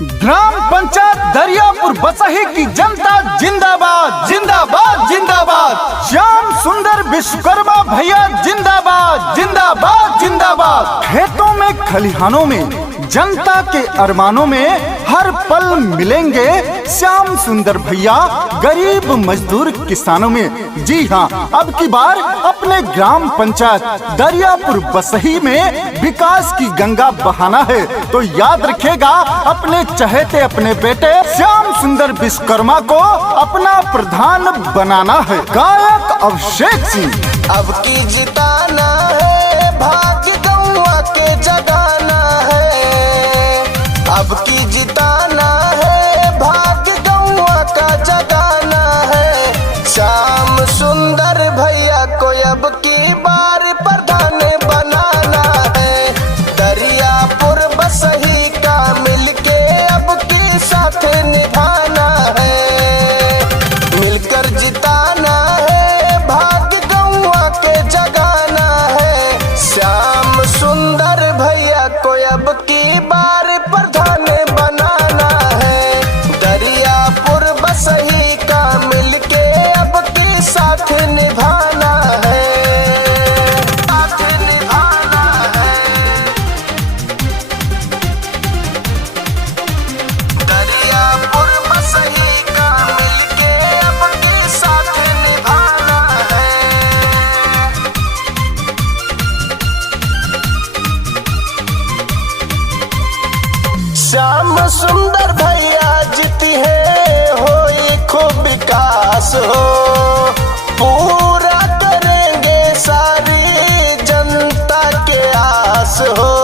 ग्राम पंचायत दरियापुर बसही की जनता जिंदाबाद जिंदाबाद जिंदाबाद। श्याम सुंदर विश्वकर्मा भैया जिंदाबाद जिंदाबाद जिंदाबाद। खेतों में खलिहानों में जनता के अरमानों में हर पल मिलेंगे श्याम सुंदर भैया गरीब मजदूर किसानों में। जी हाँ, अब की बार अपने ग्राम पंचायत दरियापुर बसही में विकास की गंगा बहाना है, तो याद रखिएगा अपने चहेते अपने बेटे श्याम सुंदर विश्वकर्मा को अपना प्रधान बनाना है। गायक अभिषेक सिंह। अब की जिताना है, भाग्य गौवा के जगाना है। अब की जिताना है, भाग्य गौवा का जगाना है। श्याम सुंदर भैया को अब की बार प्रधान बनाना है। दरियापुर बसही का मिलके अब की साथ निभाना है। मिलकर जिताना है, भाग्य गौवा के जगाना है। श्याम सुंदर भैया को अब की बार प्रधान बनाना है। दरियापुर बसही का मिलके अब की साथ निभाना है, साथ निभाना है। दरियापुर बसही का मिलके अब की साथ निभाना है। श्याम सुंदर भैया जीती है, होई खूब विकास हो। पूरा करेंगे सारी जनता के आस हो।